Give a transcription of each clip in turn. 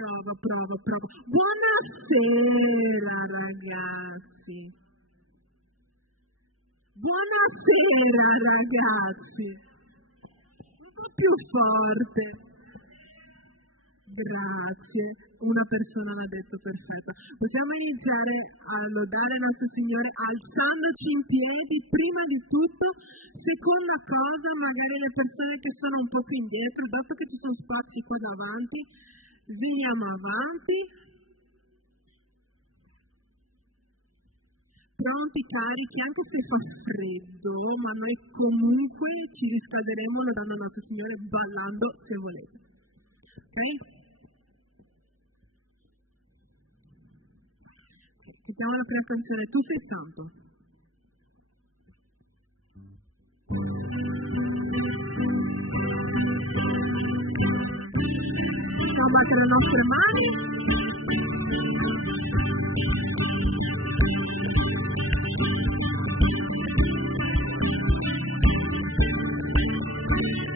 prova. Buonasera ragazzi. Buonasera ragazzi. Un po' più forte. Grazie. Una persona l'ha detto, perfetto. Possiamo iniziare a lodare il nostro Signore alzandoci in piedi, prima di tutto. Seconda cosa, magari le persone che sono un po' più indietro, dato che ci sono spazi qua davanti, veniamo avanti. Pronti, carichi, anche se fa freddo, ma noi comunque ci riscalderemo lodando il nostro Signore, ballando se volete. Ok? Mettiamo la prima canzone, Tu sei santo. Possiamo battere le nostre mani.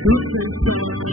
Tu sei santo.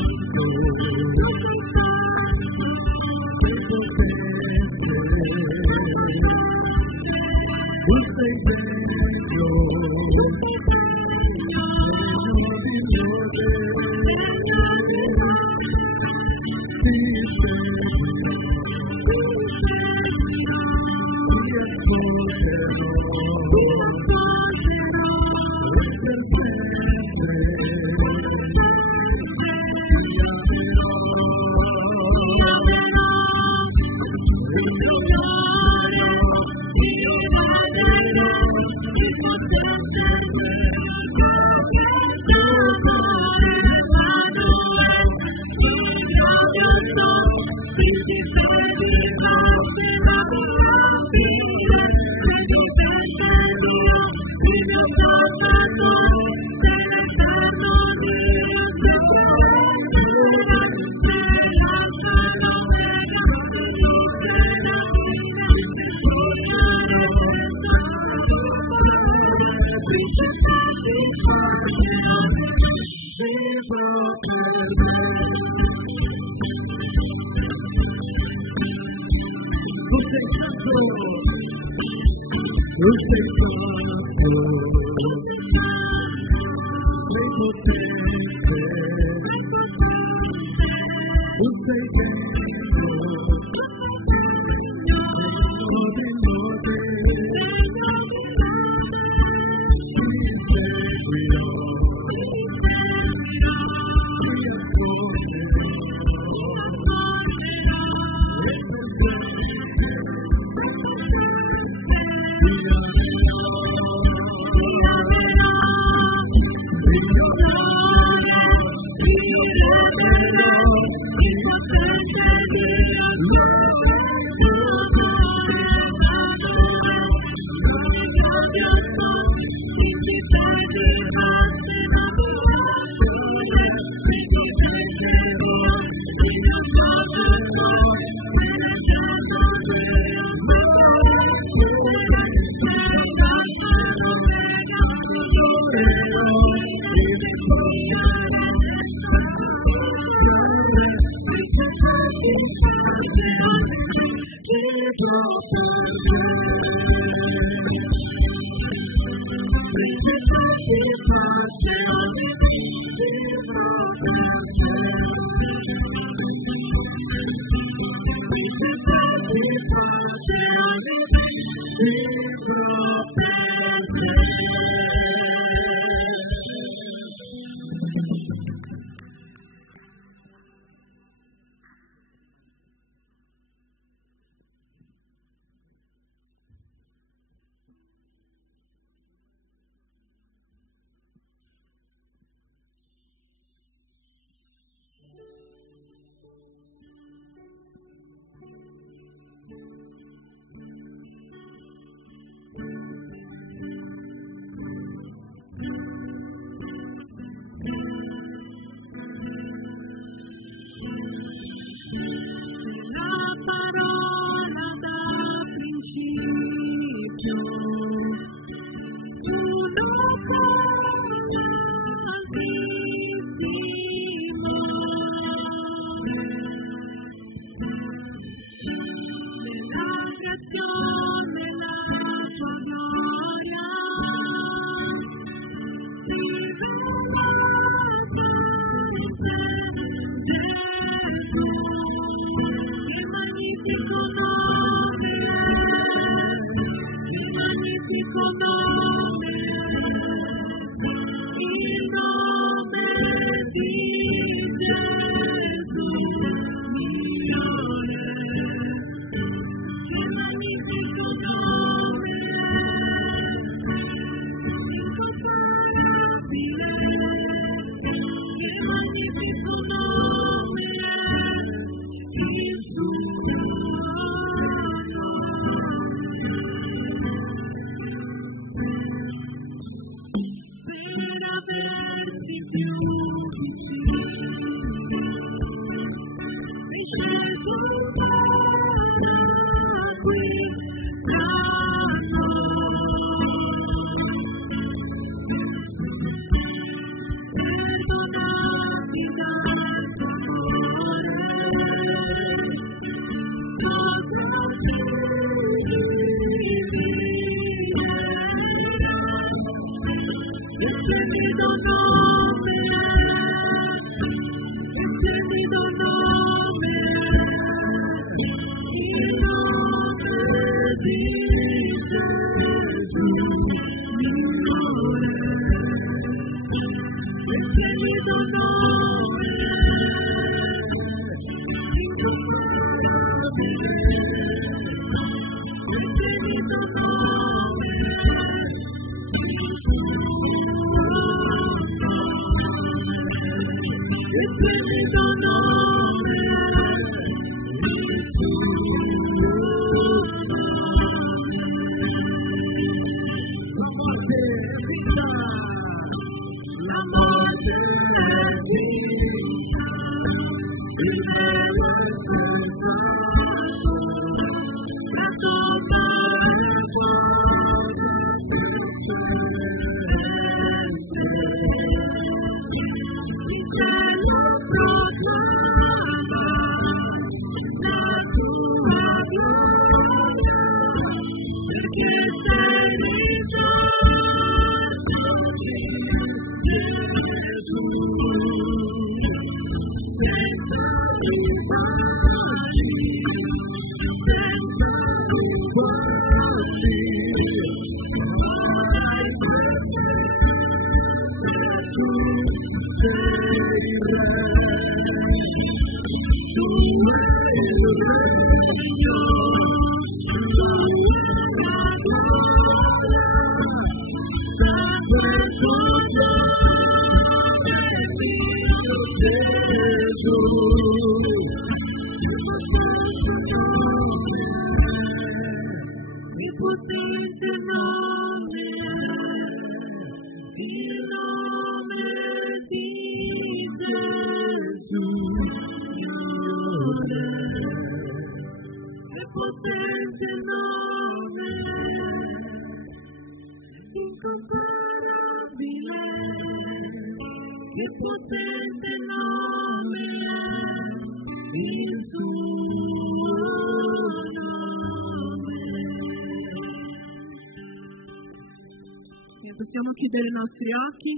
Possiamo chiudere i nostri occhi.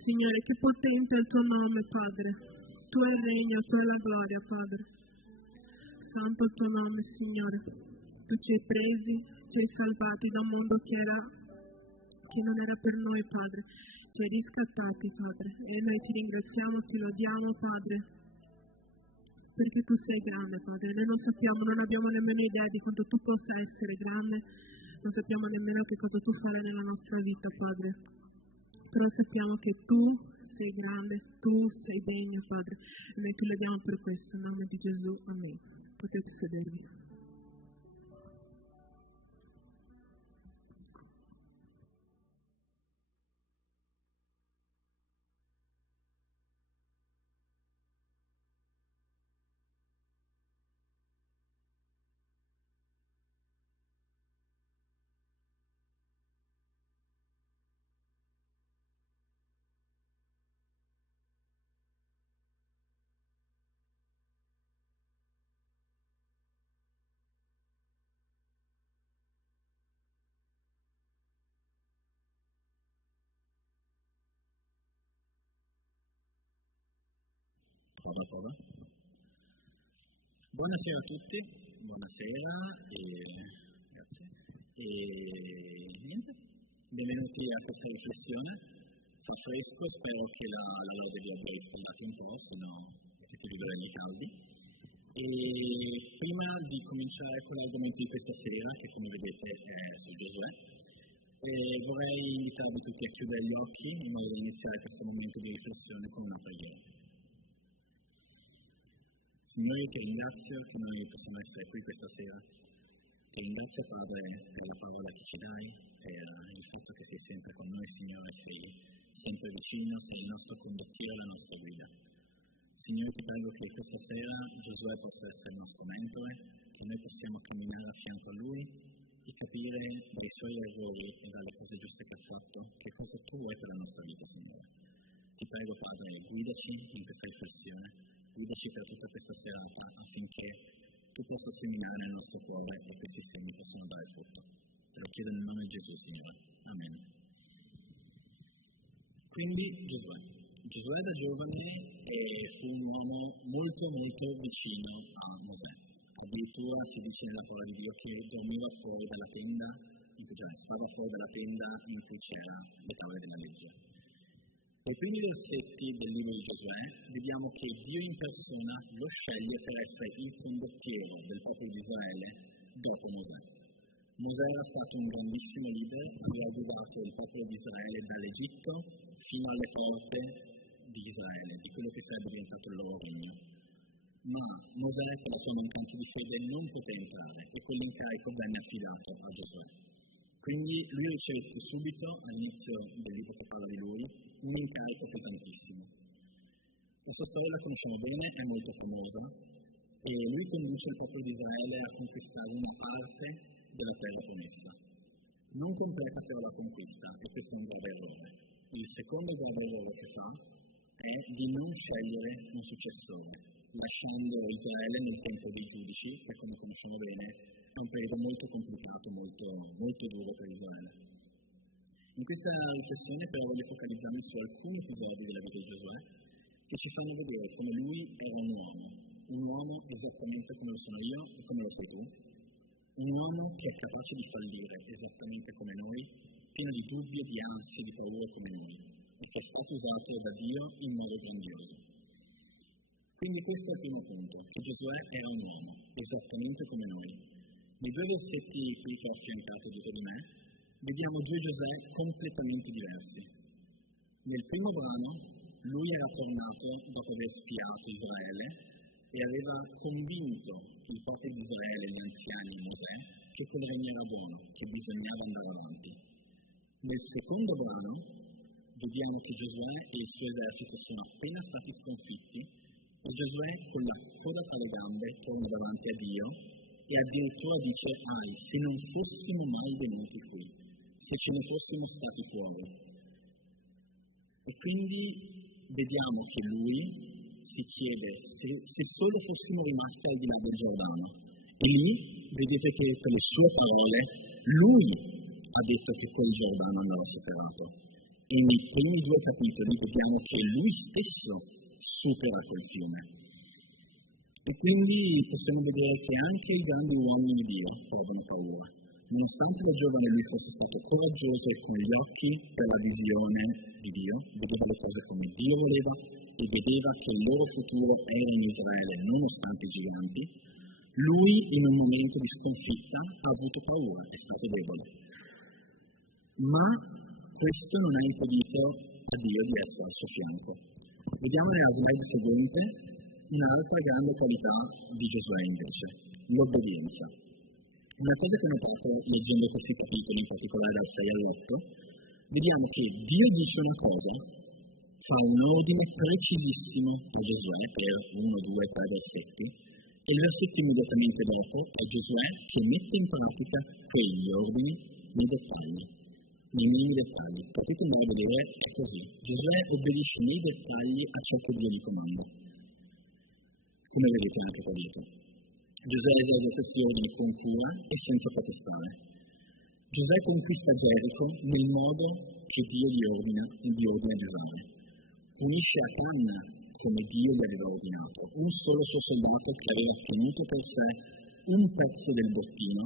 Signore, che potente è il tuo nome, Padre. Tu hai il regno, tu hai la gloria, Padre. Santo il tuo nome, Signore. Tu ci hai presi, ci hai salvati da un mondo che non era per noi, Padre. Ci hai riscattati, Padre. E noi ti ringraziamo, ti lodiamo, Padre. Perché tu sei grande, Padre. Noi non sappiamo, non abbiamo nemmeno idea di quanto tu possa essere grande. Non sappiamo nemmeno che cosa tu farai nella nostra vita, Padre. Però sappiamo che tu sei grande, tu sei degno, Padre. E noi ti lodiamo per questo. In nome di Gesù. Amen. Potete sedervi. Prova. Buonasera a tutti, buonasera grazie. E niente, benvenuti a questa riflessione. Fa fresco, spero che la lode vi abbia riscaldato un po', se no potete vivere nei caldi. E prima di cominciare con l'argomento di questa sera, che come vedete è su Giosuè, vorrei invitarvi tutti a chiudere gli occhi in modo da iniziare questo momento di riflessione con una preghiera. Signore, ti ringrazio che noi possiamo essere qui questa sera. Ti ringrazio, Padre, per la parola che ci dai, per il fatto che sei sempre con noi, Signore, sei sempre vicino, sei il nostro condottiero, la nostra guida. Signore, ti prego che questa sera Giosuè possa essere il nostro mentore, che noi possiamo camminare a fianco a lui e capire dai suoi errori e dalle cose giuste che ha fatto, che cosa tu vuoi per la nostra vita, Signore. Ti prego, Padre, guidaci in questa riflessione. Guidaci per tutta questa serata affinché tu possa seminare nel nostro cuore e questi semi possano dare frutto. Te lo chiedo nel nome di Gesù, Signore. Amen. Quindi Giosuè. Giosuè da giovane fu un uomo molto molto vicino a Mosè. Addirittura si dice nella parola di Dio che dormiva fuori dalla tenda, stava fuori dalla tenda in cui c'era le tavole della legge. Nei primi versetti del libro di Giosuè vediamo che Dio in persona lo sceglie per essere il condottiero del popolo di Israele dopo Mosè. Mosè era stato un grandissimo leader, aveva guidato il popolo di Israele dall'Egitto fino alle porte di Israele, di quello che sarebbe diventato il loro regno. Ma Mosè, per la sua mancanza di fede, non poté entrare e quell'incarico venne affidato a Giosuè. Quindi lui ricevette subito, all'inizio del libro che parla di lui, un incarico pesantissimo. La sua storia la conosciamo bene, è molto famosa, e lui conduce il popolo di Israele a conquistare una parte della terra promessa. Non completa però la conquista, e questo è un grave errore. Il secondo grave errore che fa è di non scegliere un successore, lasciando Israele nel tempo dei giudici, che come conosciamo bene è un periodo molto complicato, molto duro per Israele. In questa riflessione però voglio focalizzarmi su alcuni episodi della vita di Giosuè che ci fanno vedere come lui era un uomo esattamente come lo sono io e come lo sei tu, un uomo che è capace di fallire esattamente come noi, pieno di dubbi e di ansie e di paure come noi, e che è stato usato da Dio in modo grandioso. Quindi questo è il primo punto, che Giosuè era un uomo, esattamente come noi. Nei due versetti qui che ho affiancato dietro di me, vediamo due Giosuè completamente diversi. Nel primo brano, lui era tornato dopo aver spiato Israele e aveva convinto il popolo di Israele, gli anziani di Mosè, che quel regno era buono, che bisognava andare avanti. Nel secondo brano, vediamo che Giosuè e il suo esercito sono appena stati sconfitti e Giosuè con la coda tra le gambe torna davanti a Dio e addirittura dice: se non fossimo mai venuti qui, se ce ne fossimo stati fuori. E quindi vediamo che lui si chiede se solo fossimo rimasti al di là del Giordano. E lì vedete che per le sue parole lui ha detto che quel Giordano andava superato. E nei primi due capitoli vediamo che lui stesso supera quel fiume. E quindi possiamo vedere che anche i grandi uomini di Dio provano paura. Nonostante da giovane lui fosse stato coraggioso e con gli occhi per la visione di Dio, vedeva le cose come Dio voleva e vedeva che il loro futuro era in Israele nonostante i giganti, lui in un momento di sconfitta ha avuto paura, è stato debole. Ma questo non ha impedito a Dio di essere al suo fianco. Vediamo nella slide seguente un'altra grande qualità di Giosuè invece, l'obbedienza. Una cosa che ho notato leggendo questi capitoli, in particolare dal 6 all'8, vediamo che Dio dice una cosa, fa un ordine precisissimo per Giosuè per 1, 2, 3 versetti, e il versetto immediatamente dopo è Giosuè che mette in pratica quegli ordini nei dettagli, nei minimi dettagli. Potete andare a vedere, è così. Giosuè obbedisce nei dettagli a ciò che Dio gli comanda. Come vedete anche qua dietro. Giosuè esegue questi ordini con cura e senza protestare. Giosuè conquista Gerico nel modo che Dio gli ordina a Giosuè. Punisce Achan come Dio gli aveva ordinato, un solo suo soldato che aveva tenuto per sé un pezzo del bottino,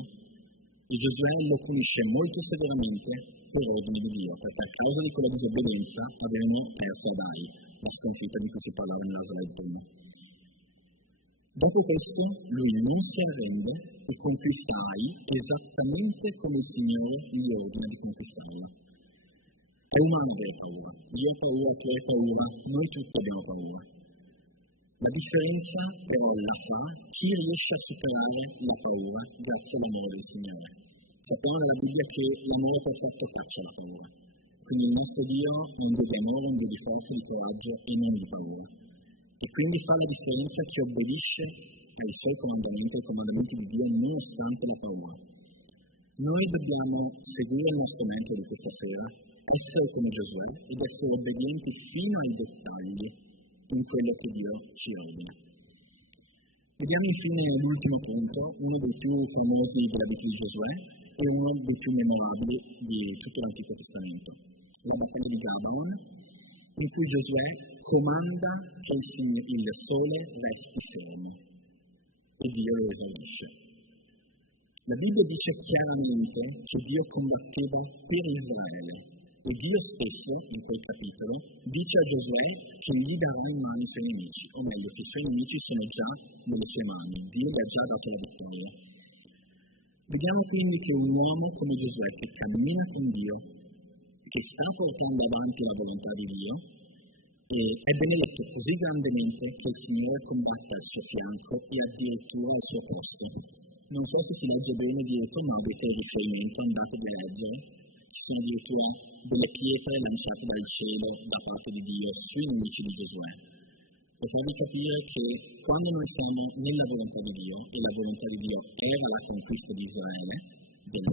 e Giosuè lo punisce molto severamente per ordine di Dio, perché a causa di quella disobbedienza avevano perso Adai, la sconfitta di cui si parlava nella slide prima. Dopo questo, lui non si arrende e conquista Ai esattamente come il Signore gli ordina di conquistarlo. È umano avere paura. Io ho paura, tu hai paura, noi tutti abbiamo paura. La differenza però la fa chi riesce a superare la paura grazie all'amore del Signore. Sappiamo nella Bibbia che l'amore perfetto caccia la paura. Quindi il nostro Dio è un Dio di amore, un Dio di forza, di coraggio e non di paura. E quindi fa la differenza chi obbedisce ai suoi comandamenti, ai comandamenti di Dio, nonostante la paura. Noi dobbiamo seguire il nostro metodo di questa sera, essere come Giosuè ed essere obbedienti fino ai dettagli in quello che Dio ci ordina. Vediamo infine l'ultimo punto, uno dei più famosi della vita di Giosuè e uno dei più memorabili di tutto l'Antico Testamento, la battaglia di Gabaon, in cui Giosuè comanda che il sole resti fermo e Dio lo esaudisce. La Bibbia dice chiaramente che Dio combatteva per Israele e Dio stesso, in quel capitolo, dice a Giosuè che gli darà in mano i suoi nemici, o meglio, che i suoi nemici sono già nelle sue mani, Dio gli ha già dato la vittoria. Vediamo quindi che un uomo come Giosuè, che cammina con Dio, che sta portando avanti la volontà di Dio, è benedetto così grandemente che il Signore combatte al suo fianco e addirittura al suo posto. Non so se si legge bene dietro, ma avete il riferimento, andate a leggere. Ci sono addirittura delle pietre lanciate dal cielo da parte di Dio sui nemici di Giosuè. Per farvi capire che quando noi siamo nella volontà di Dio, e la volontà di Dio era la conquista di Israele, del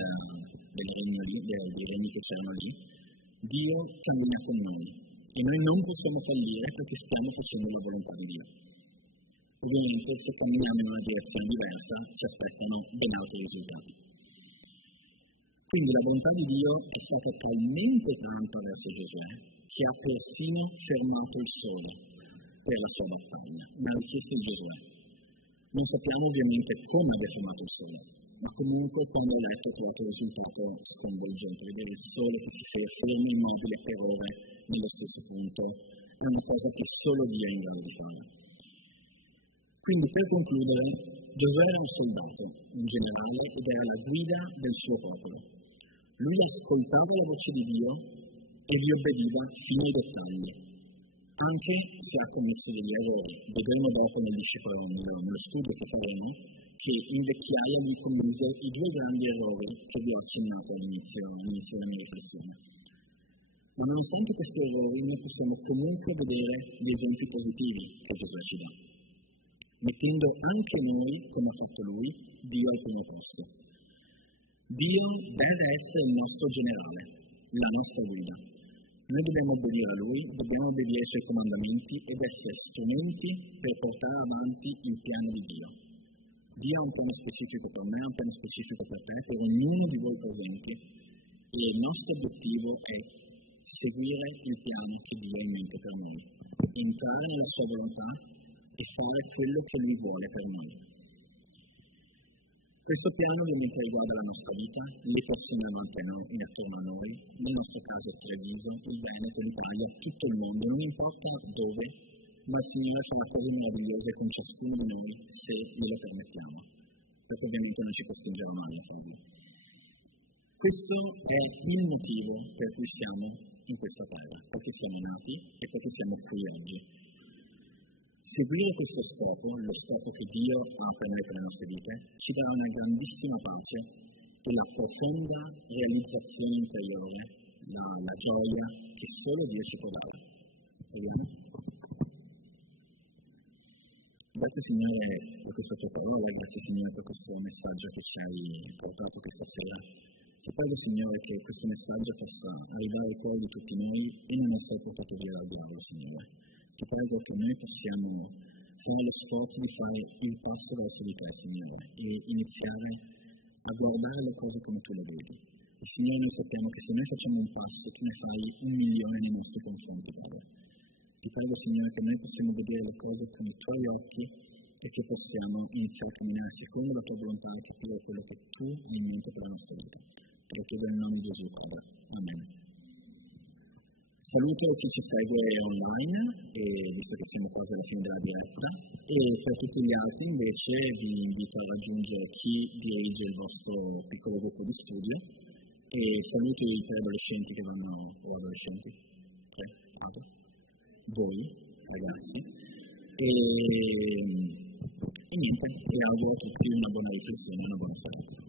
regni che c'erano lì, Dio cammina con noi e noi non possiamo fallire perché stiamo facendo la volontà di Dio. Ovviamente se camminiamo in una direzione diversa ci aspettano ben altri risultati. Quindi la volontà di Dio è stata talmente tanta verso Giosuè che ha persino fermato il sole per la sua battaglia, una richiesta di Giosuè. Non sappiamo ovviamente come abbia fermato il sole, ma comunque quando ho letto ho trovato il risultato sconvolgente. Vedere il sole che si ferma immobile per ore nello stesso punto è una cosa che solo Dio è in grado di fare. Quindi per concludere, Giosuè era un soldato, un generale, ed era la guida del suo popolo. Lui ascoltava la voce di Dio e gli obbediva fino ai dettagli, anche se ha commesso degli errori. Vedremo dopo nello studio che faremo, che in vecchiaia gli commise i due grandi errori che vi ho accennato all'inizio della mia riflessione. Ma nonostante questi errori, noi possiamo comunque vedere gli esempi positivi che Giosuè ci dà, mettendo anche noi, come ha fatto lui, Dio al primo posto. Dio deve essere il nostro generale, la nostra guida. Noi dobbiamo obbedire a Lui, dobbiamo obbedire ai Suoi comandamenti ed essere strumenti per portare avanti il piano di Dio. Dio ha un piano specifico per me, ha un piano specifico per te, per ognuno di voi presenti, e il nostro obiettivo è seguire il piano che Dio ha in mente per noi, entrare nella Sua volontà e fare quello che Lui vuole per noi. Questo piano ovviamente riguarda la nostra vita, le persone davanti a noi, intorno a noi, nel nostro caso Treviso, il Veneto, l'Italia, tutto il mondo, non importa dove, ma il Signore fa cose meravigliose con ciascuno di noi se glielo permettiamo, perché ovviamente non ci costringerà mai a farlo. Questo è il motivo per cui siamo in questa terra, perché siamo nati e perché siamo qui oggi. Seguire questo scopo, lo scopo che Dio ha per noi per le nostre vite, ci darà una grandissima pace e la profonda realizzazione interiore, la gioia che solo Dio ci può dare. Grazie Signore per questa tua parola, grazie Signore per questo messaggio che ci hai portato questa sera. Ti prego Signore che questo messaggio possa arrivare ai cuori di tutti noi e non essere portato via dal diavolo, Signore. Ti prego che noi possiamo fare lo sforzo di fare il passo verso di te, Signore, e iniziare a guardare le cose come tu le vedi. E Signore, noi sappiamo che se noi facciamo un passo, tu ne fai 1.000.000 nei nostri confronti, Padre. Ti prego, Signore, che noi possiamo vedere le cose con i tuoi occhi e che possiamo iniziare a camminare secondo la tua volontà e capire quello che tu hai in mente per la nostra vita. Te lo chiedo nel nome di Gesù, Padre. Amen. Saluto chi ci segue online, visto che siamo quasi alla fine della diretta, e per tutti gli altri invece vi invito a raggiungere chi dirige il vostro piccolo gruppo di studio e saluto i preadolescenti che vanno, o adolescenti, voi ragazzi, e niente, vi auguro a tutti una buona riflessione e una buona serata.